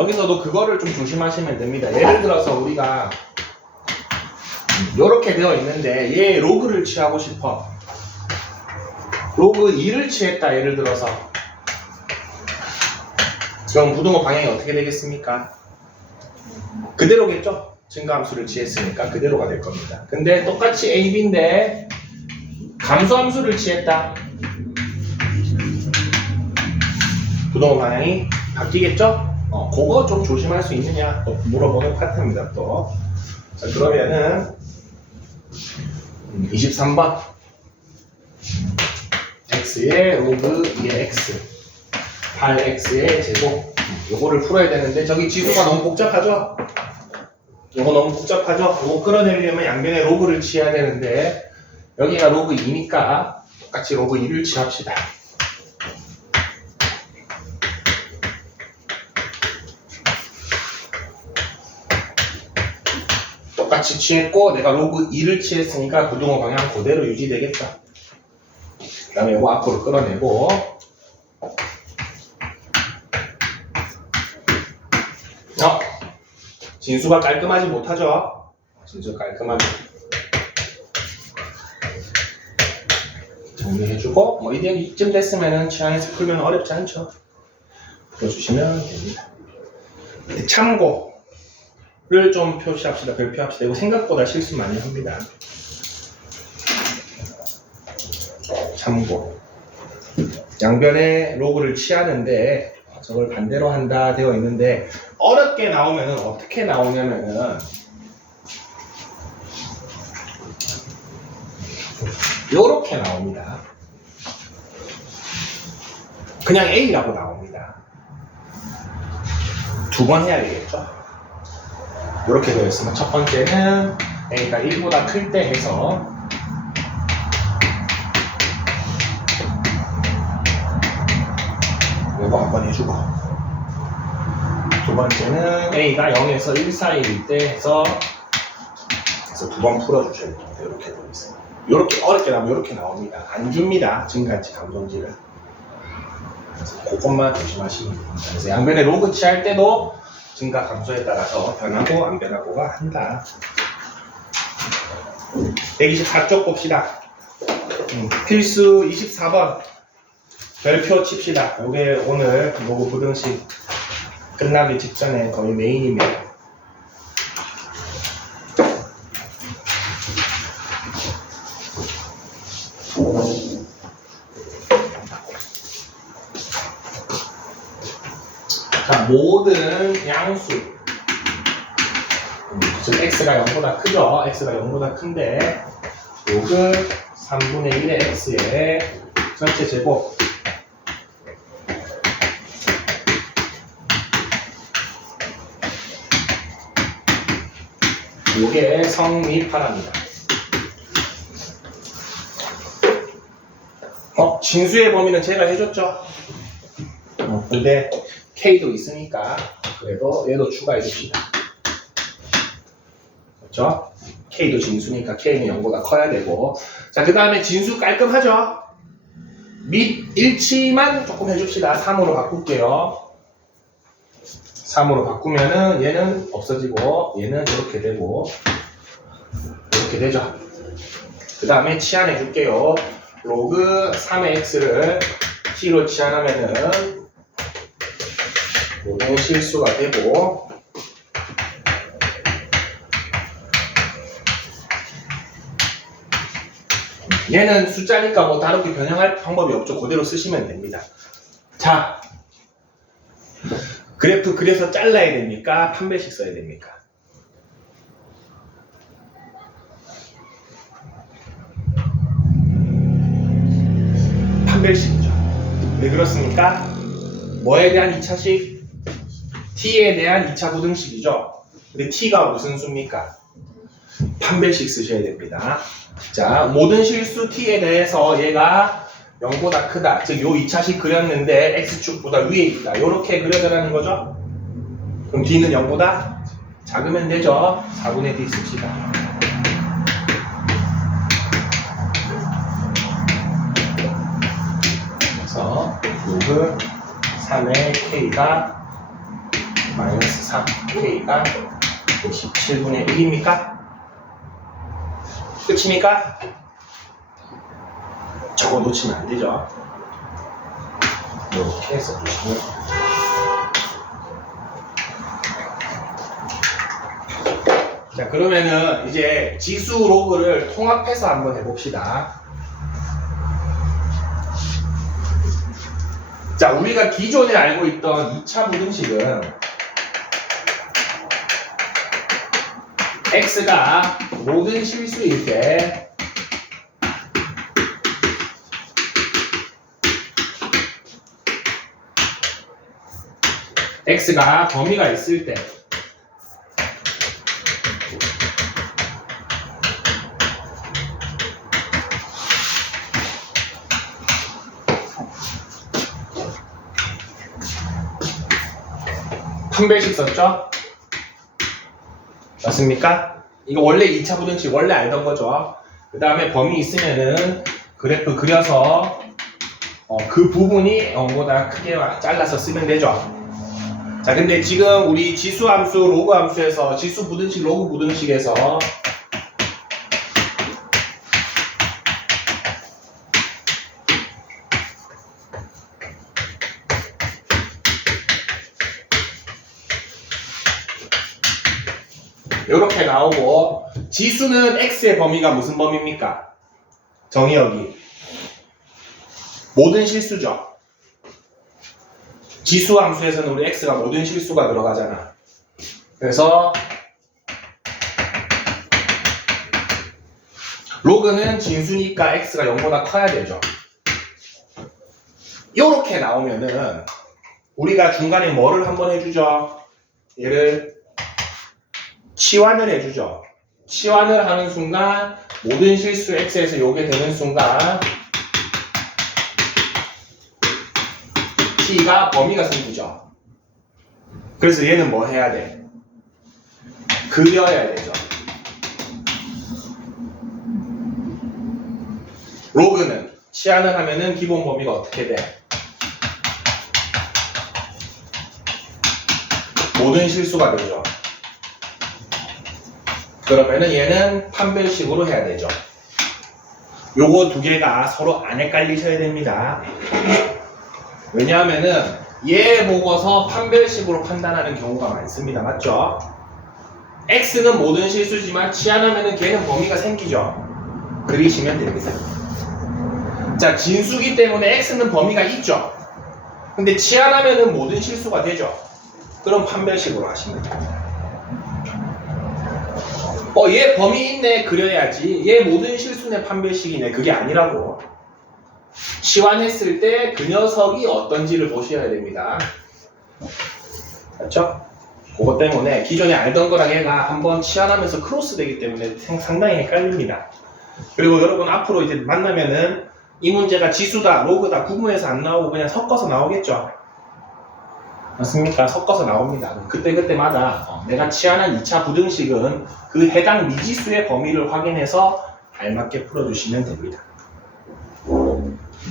여기서도 그거를 좀 조심하시면 됩니다. 예를 들어서 우리가 이렇게 되어 있는데 얘 로그를 취하고 싶어. 로그 2를 취했다. 예를 들어서 그럼 부등호 방향이 어떻게 되겠습니까? 그대로겠죠? 증가함수를 취했으니까 그대로가 될 겁니다. 근데 똑같이 A, B인데 감소함수를 취했다. 부등호 방향이 바뀌겠죠? 그거 좀 조심할 수 있느냐 또 물어보는 파트입니다. 또 자, 그러면은 23번 x의 로그 2의 x 8x의 제곱 요거를 풀어야 되는데 저기 지수가 너무 복잡하죠? 요거 너무 복잡하죠? 요거 끌어내려면 양변에 로그를 취해야 되는데 여기가 로그 2니까 똑같이 로그 2를 취합시다. 똑같이 취했고 내가 로그 2를 취했으니까 부등호 방향 그대로 유지되겠다. 그 다음에 이거 앞으로 끌어내고 진수가 깔끔하지 못하죠? 진수 깔끔하게 정리해주고 뭐 이제 이쯤 됐으면은 취향에서 풀면 어렵지 않죠? 풀어주시면 됩니다. 참고를 좀 표시합시다. 별표합시다. 이거 생각보다 실수 많이 합니다. 참고 양변에 로그를 취하는데 저걸 반대로 한다 되어 있는데 어렵게 나오면은 어떻게 나오냐면은 요렇게 나옵니다. 그냥 A라고 나옵니다. 두 번 해야 되겠죠? 이렇게 되어 있으면 첫 번째는 A가 1보다 클 때 해서 이거 한번 해주고 두 번째는 A가 0에서 1 사이일 때 해서 두 번 풀어주셔야 됩니다. 이렇게 되어 있어요. 이렇게 어렵게 나오면 이렇게 나옵니다. 안 줍니다. 증가치 감정지를. 그래서 그것만 조심하시면 됩니다. 그래서 양변에 로그 취할 때도 증가 감소에 따라서 변하고 안 변하고가 한다. 124쪽 봅시다. 필수 24번 별표 칩시다. 이게 오늘 로그 부등식 끝나기 직전에 거의 메인입니다. 자, 모든 양수 즉 x가 0보다 크죠? x가 0보다 큰데 로그 3분의 1의 x의 전체 제곱 요게 성립하랍니다. 진수의 범위는 제가 해줬죠? 근데 K도 있으니까 그래도 얘도 추가해 줍시다. 그렇죠? K도 진수니까 K는 0보다 커야 되고 자, 그 다음에 진수 깔끔하죠? 및 일치만 조금 해줍시다. 3으로 바꿀게요. 3으로 바꾸면은 얘는 없어지고 얘는 이렇게 되고 이렇게 되죠. 그 다음에 치환해 줄게요. 로그 3의 x를 t로 치환하면은 모든 실수가 되고 얘는 숫자니까 뭐 다르게 변형할 방법이 없죠. 그대로 쓰시면 됩니다. 자, 그래프 그래서 잘라야 됩니까? 판별식 써야 됩니까? 판별식이죠. 왜 그렇습니까? 뭐에 대한 2차식? t에 대한 2차 부등식이죠. 근데 t가 무슨 수입니까? 판별식 쓰셔야 됩니다. 자, 모든 실수 t에 대해서 얘가 0보다 크다. 즉, 요 2차식 그렸는데 x축보다 위에 있다. 요렇게 그려져라는 거죠. 그럼 d는 0보다 작으면 되죠. 4분의 d 씁시다. 그래서 로그 3의 k가 마이너스 3 K가 27분의 1입니까? 끝입니까? 저거 놓치면 안 되죠. 이렇게 써주시면. 자, 그러면은 이제 지수 로그를 통합해서 한번 해봅시다. 자, 우리가 기존에 알고 있던 2차 부등식은 x가 모든 실수일 때 x가 범위가 있을 때 판별식 썼죠? 맞습니까? 이거 원래 2차 부등식 원래 알던 거죠. 그 다음에 범위 있으면은 그래프 그려서 그 부분이 0보다 크게 잘라서 쓰면 되죠. 자, 근데 지금 우리 지수 함수, 로그 함수에서 지수 부등식, 로그 부등식에서 이렇게 나오고 지수는 x의 범위가 무슨 범위입니까? 정의 여기 모든 실수죠. 지수 함수에서는 우리 x가 모든 실수가 들어가잖아. 그래서 로그는 진수니까 x가 0보다 커야 되죠. 이렇게 나오면은 우리가 중간에 뭐를 한번 해주죠? 얘를 치환을 해주죠. 치환을 하는 순간 모든 실수 x에서 요게 되는 순간 t가 범위가 생기죠. 그래서 얘는 뭐 해야 돼? 그려야 되죠. 로그는 치환을 하면은 기본 범위가 어떻게 돼? 모든 실수가 되죠. 그러면은 얘는 판별식으로 해야 되죠. 요거 두 개가 서로 안 헷갈리셔야 됩니다. 왜냐하면은 얘 보고서 판별식으로 판단하는 경우가 많습니다. 맞죠? x는 모든 실수지만 치환하면은 걔는 범위가 생기죠. 그리시면 됩니다. 자, 진수기 때문에 x는 범위가 있죠. 근데 치환하면은 모든 실수가 되죠. 그럼 판별식으로 하시면 됩니다. 얘 범위 있네 그려야지. 얘 모든 실수네 판별식이네. 그게 아니라고. 치환했을 때 그 녀석이 어떤지를 보셔야 됩니다. 맞죠? 그것 때문에 기존에 알던 거랑 얘가 한번 치환하면서 크로스 되기 때문에 상당히 헷갈립니다. 그리고 여러분 앞으로 이제 만나면은 이 문제가 지수다, 로그다 구분해서 안 나오고 그냥 섞어서 나오겠죠? 맞습니까? 섞어서 나옵니다. 그때마다 내가 치환한 2차 부등식은 그 해당 미지수의 범위를 확인해서 알맞게 풀어주시면 됩니다.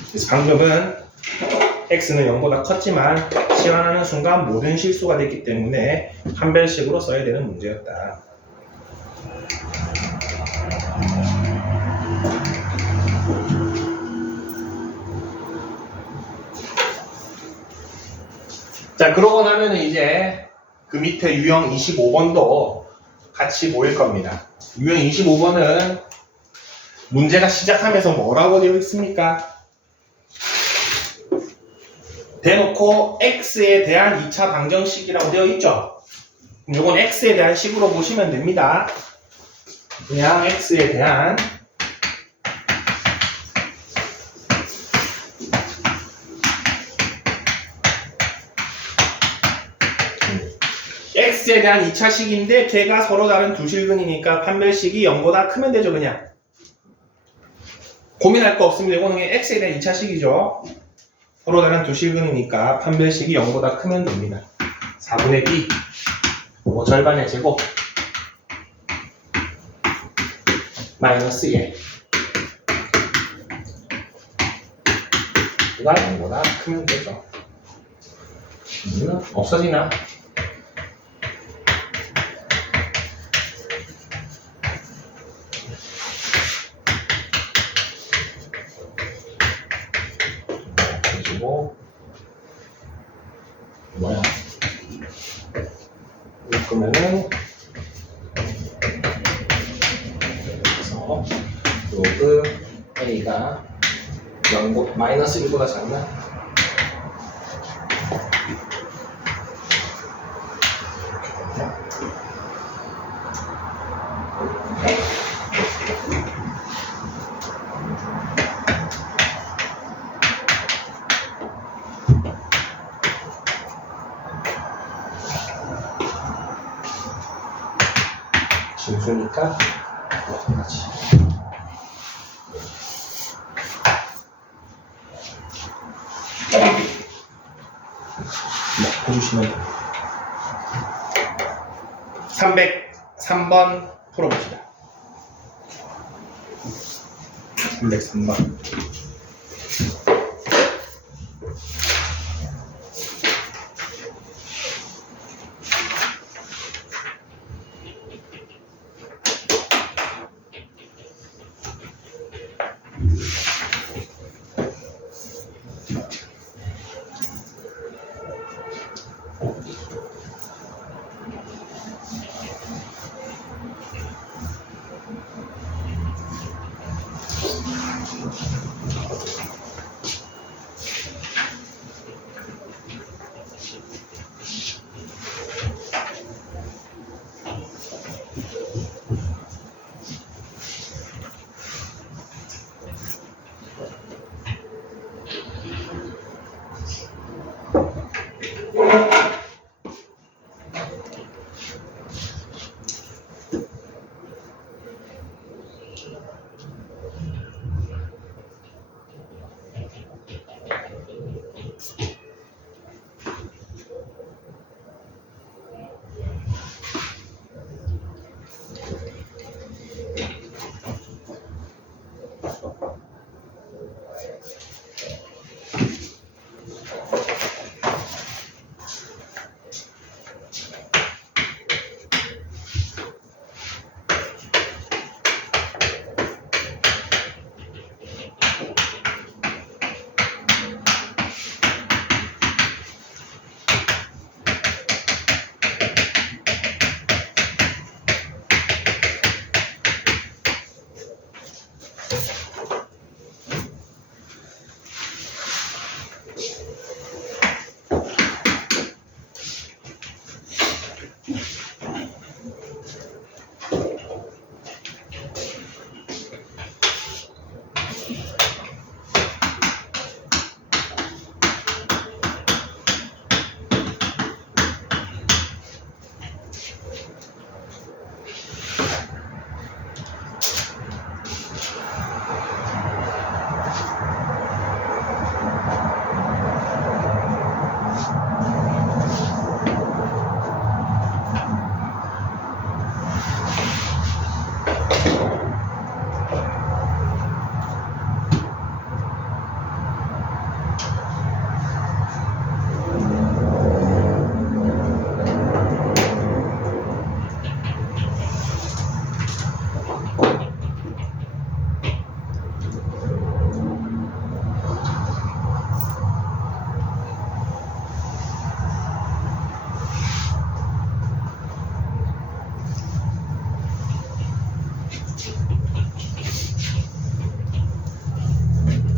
그래서 방금은 x는 0보다 컸지만 치환하는 순간 모든 실수가 됐기 때문에 판별식으로 써야 되는 문제였다. 자, 그러고 나면은 이제 그 밑에 유형 25번도 같이 보일 겁니다. 유형 25번은 문제가 시작하면서 뭐라고 되어 있습니까? 대놓고 x에 대한 2차 방정식이라고 되어 있죠? 이건 x에 대한 식으로 보시면 됩니다. 그냥 x에 대한 x에 대한 2차식인데 걔가 서로 다른 두 실근이니까 판별식이 0보다 크면 되죠. 그냥 고민할 거 없습니다. 이거는 x에 대한 2차식이죠. 서로 다른 두 실근이니까 판별식이 0보다 크면 됩니다. 4분의 b 뭐 절반의 제곱 마이너스 1 이가 0보다 크면 되죠. 없어지나? 바꾸면은 그래서 로그 A가 0, 마이너스 1보다 작나? 진수니까 마찬가지. 해주시면 돼요. 303번 풀어봅시다. 303번.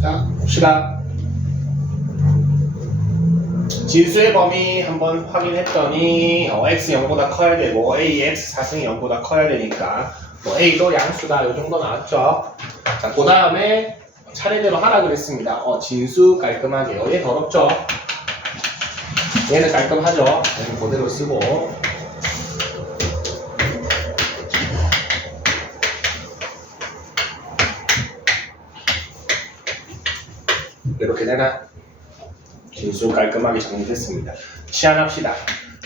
자, 봅시다. 진수의 범위 한번 확인했더니 x 0보다 커야 되고 a x 4승이 0보다 커야 되니까 뭐 a도 양수다 이 정도 나왔죠. 자, 그 다음에 차례대로 하라 그랬습니다. 진수 깔끔하게요. 얘 더럽죠? 얘는 깔끔하죠? 얘는 그대로 쓰고 이렇게 되나? 진수 깔끔하게 정리됐습니다. 치환합시다.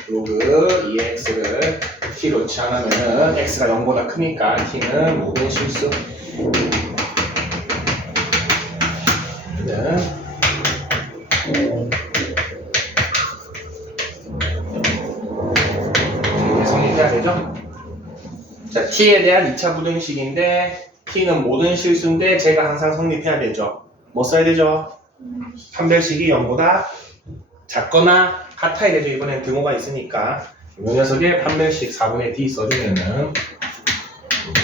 로그 2x를 t로 치환하면은 x가 0보다 크니까 t는 모든 실수 는 성립해야 되죠? 자, t에 대한 2차 부등식인데 t는 모든 실수인데 제가 항상 성립해야 되죠. 뭐 써야 되죠? 판별식이 0보다 작거나 같아야 되죠. 이번엔 등호가 있으니까 이 녀석에 판별식 4분의 d 써주면은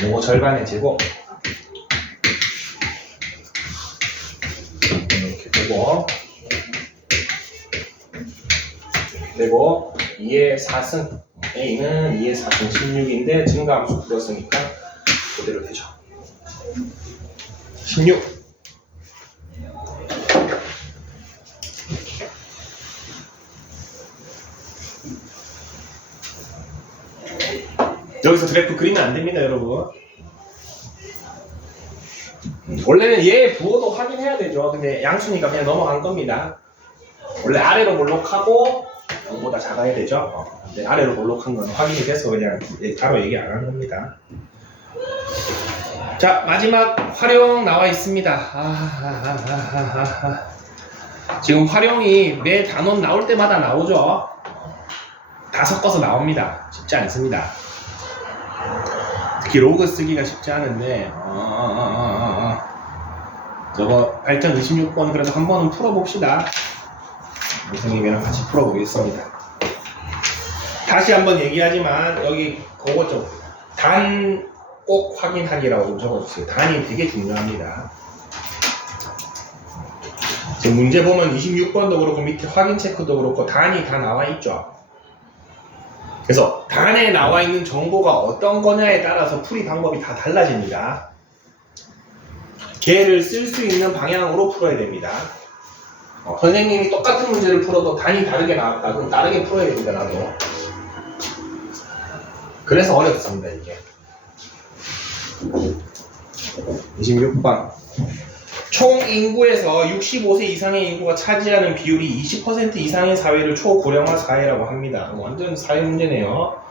요거 절반의 제곱 이렇게 되고 2의 4승 A는 2의 4승 16인데 증가함수 풀었으니까 그대로 되죠. 16 여기서 그래프 그리면 안 됩니다, 여러분. 원래는 얘 부호도 확인해야 되죠. 근데 양수니까 그냥 넘어간 겁니다. 원래 아래로 볼록하고 0보다 작아야 되죠. 근데 아래로 볼록한 건 확인이 돼서 그냥 바로 얘기 안 하는 겁니다. 자, 마지막 활용 나와 있습니다. 지금 활용이 매 단원 나올 때마다 나오죠. 다 섞어서 나옵니다. 쉽지 않습니다. 특히 로그 쓰기가 쉽지 않은데 저거 발전 26번 그래도 한 번은 풀어봅시다. 선생님이랑 같이 풀어보겠습니다. 다시 한번 얘기하지만 여기 그거 좀 단 꼭 확인하기라고 좀 적어주세요. 단이 되게 중요합니다. 지금 문제 보면 26번도 그렇고 밑에 확인 체크도 그렇고 단이 다 나와 있죠. 그래서 단에 나와 있는 정보가 어떤 거냐에 따라서 풀이 방법이 다 달라집니다. 걔를 쓸 수 있는 방향으로 풀어야 됩니다. 선생님이 똑같은 문제를 풀어도 단이 다르게 나왔다. 그럼 다르게 풀어야 됩니다, 나도. 그래서 어렵습니다, 이게. 26번. 총 인구에서 65세 이상의 인구가 차지하는 비율이 20% 이상의 사회를 초고령화 사회라고 합니다. 완전 사회 문제네요.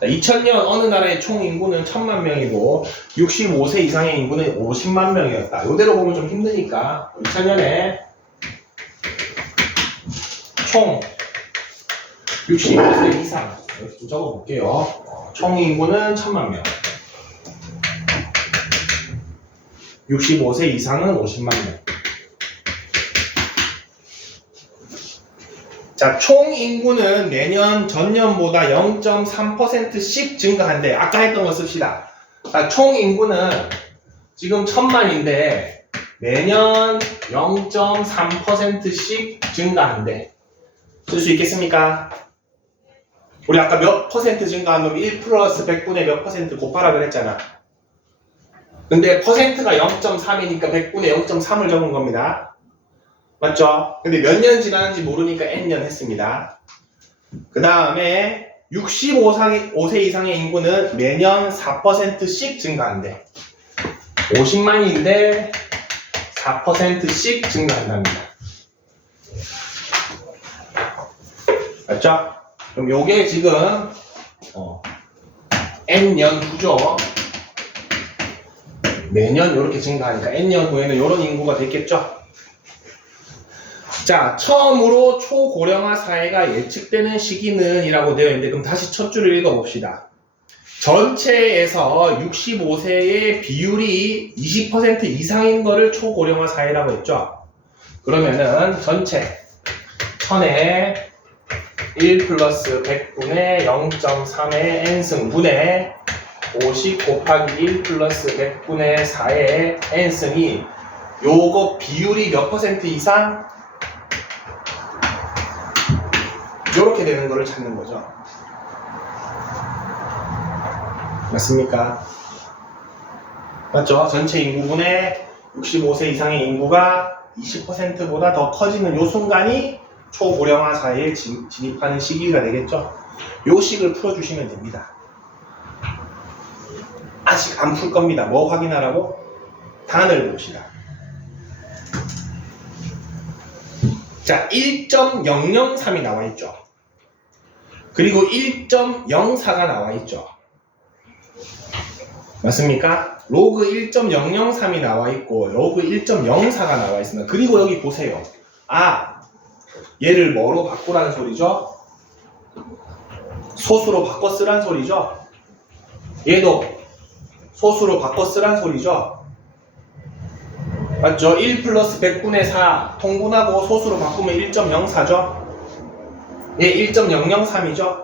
2000년 어느 나라의 총 인구는 1000만 명이고 65세 이상의 인구는 50만 명이었다. 이대로 보면 좀 힘드니까 2000년에 총 65세 이상 이렇게 좀 적어볼게요. 총 인구는 1000만 명. 65세 이상은 50만 명. 자, 총 인구는 매년 전년보다 0.3%씩 증가한대. 아까 했던 거 씁시다. 자, 총 인구는 지금 1000만인데 매년 0.3%씩 증가한대. 쓸 수 있겠습니까? 우리 아까 몇 퍼센트 증가하면 1 플러스 100분의 몇 퍼센트 곱하라 그랬잖아. 근데 퍼센트가 0.3이니까 100분의 0.3을 적은 겁니다. 맞죠? 근데 몇 년 지났는지 모르니까 N년 했습니다. 그 다음에 65세 이상의 인구는 매년 4%씩 증가한대. 50만인데 4%씩 증가한답니다. 맞죠? 그럼 요게 지금 N년 후죠. 매년 이렇게 증가하니까 N년 후에는 이런 인구가 됐겠죠. 자, 처음으로 초고령화 사회가 예측되는 시기는 이라고 되어 있는데 그럼 다시 첫 줄을 읽어봅시다. 전체에서 65세의 비율이 20% 이상인 거를 초고령화 사회라고 했죠. 그러면은 전체 1000에 1 플러스 100분의 0.3의 n승분의 50 곱하기 1 플러스 100분의 4의 n승이 요거 비율이 몇 퍼센트 이상? 요렇게 되는 거를 찾는 거죠. 맞습니까? 맞죠? 전체 인구분의 65세 이상의 인구가 20%보다 더 커지는 요 순간이 초고령화 사회에 진입하는 시기가 되겠죠. 요 식을 풀어주시면 됩니다. 아직 안 풀 겁니다. 뭐 확인하라고? 단을 봅시다. 자, 1.003이 나와 있죠. 그리고 1.04가 나와 있죠. 맞습니까? 로그 1.003이 나와 있고 로그 1.04가 나와 있습니다. 그리고 여기 보세요. 얘를 뭐로 바꾸라는 소리죠? 소수로 바꿔 쓰란 소리죠? 얘도 소수로 바꿔 쓰란 소리죠? 맞죠? 1 플러스 100분의 4 통분하고 소수로 바꾸면 1.04죠? 얘 1.003이죠?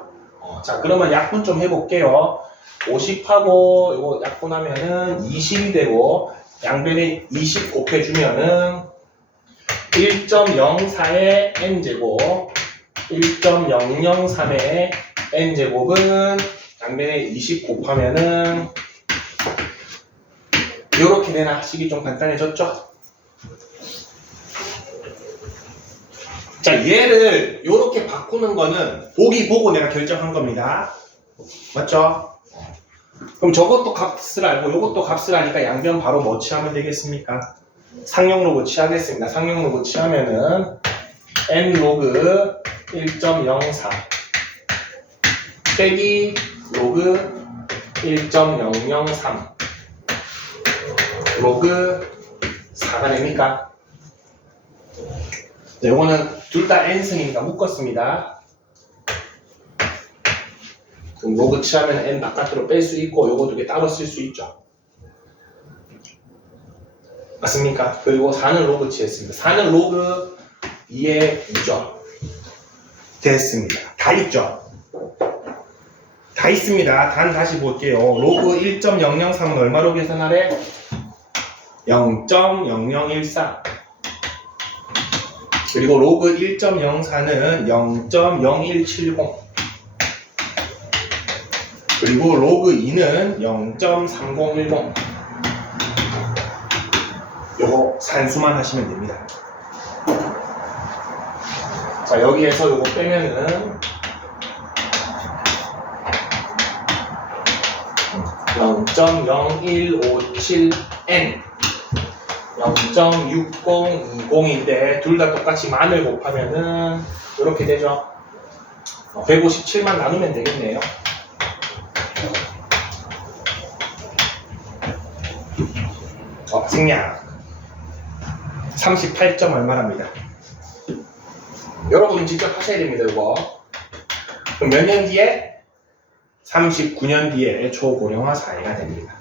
자, 그러면 약분 좀 해볼게요. 50하고 이거 약분하면은 20이 되고 양변에 20 곱해주면은 1.04의 n제곱 1.003의 n제곱은 양변에 20 곱하면은 요렇게 되나? 식이 좀 간단해졌죠? 자, 얘를 요렇게 바꾸는 거는 보기 보고 내가 결정한 겁니다. 맞죠? 그럼 저것도 값을 알고 요것도 값을 아니까 양변 바로 뭐 취하면 되겠습니까? 상용 로그 취하겠습니다. 상용 로그 취하면은 n 로그 1.04 빼기 로그 1.003 로그 4가 됩니까? 네, 요거는 둘 다 n승이니까 묶었습니다. 그럼 로그 취하면 n 바깥으로 뺄 수 있고 요거 두 개 따로 쓸 수 있죠. 맞습니까? 그리고 4는 로그 취했습니다. 4는 로그 2의 2죠. 됐습니다. 다 있죠? 다 있습니다. 단 다시 볼게요. 로그 1.003은 얼마로 계산하래? 0.0014 그리고 로그 1.04는 0.0170 그리고 로그 2는 0.3010 요거 산수만 하시면 됩니다. 자, 여기에서 요거 빼면은 0.0157n 0.6020인데 둘 다 똑같이 만을 곱하면은 이렇게 되죠. 157만 나누면 되겠네요. 생략 38점 얼마랍니다. 여러분 직접 하셔야 됩니다. 이거 그럼 몇 년 뒤에? 39년 뒤에 초고령화 사회가 됩니다.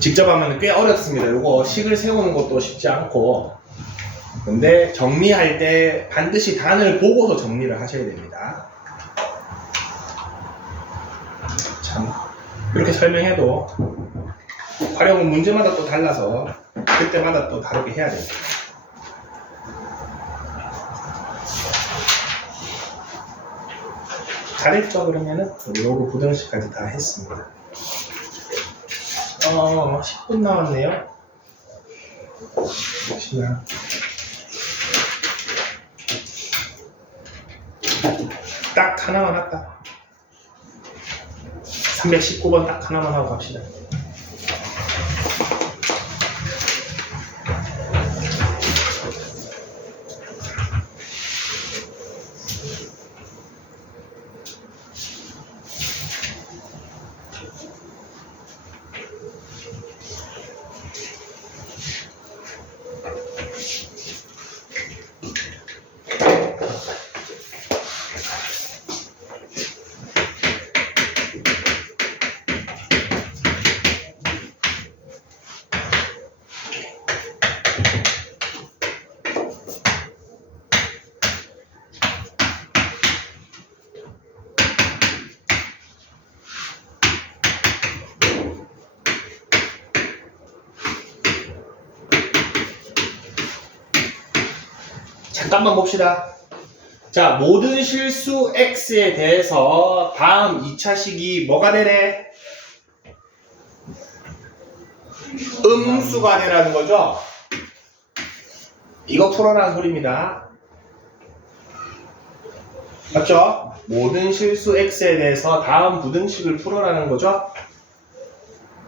직접 하면 꽤 어렵습니다. 이거 식을 세우는 것도 쉽지 않고 근데 정리할 때 반드시 단을 보고서 정리를 하셔야 됩니다. 참 이렇게 설명해도 활용은 문제마다 또 달라서 그때마다 또 다르게 해야 됩니다. 잘했죠? 그러면은 로그 부등식까지 다 했습니다. 10분 남았네요. 혹시나 딱 하나만 할까? 319번 딱 하나만 하고 갑시다. 잠깐만 봅시다. 자, 모든 실수 x에 대해서 다음 2차식이 뭐가 되래? 음수가 되라는 거죠? 이거 풀어라는 소리입니다. 맞죠? 모든 실수 x에 대해서 다음 부등식을 풀어라는 거죠?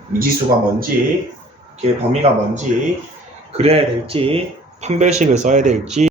미지수가 뭔지, 걔 범위가 뭔지, 그래야 될지, 판별식을 써야 될지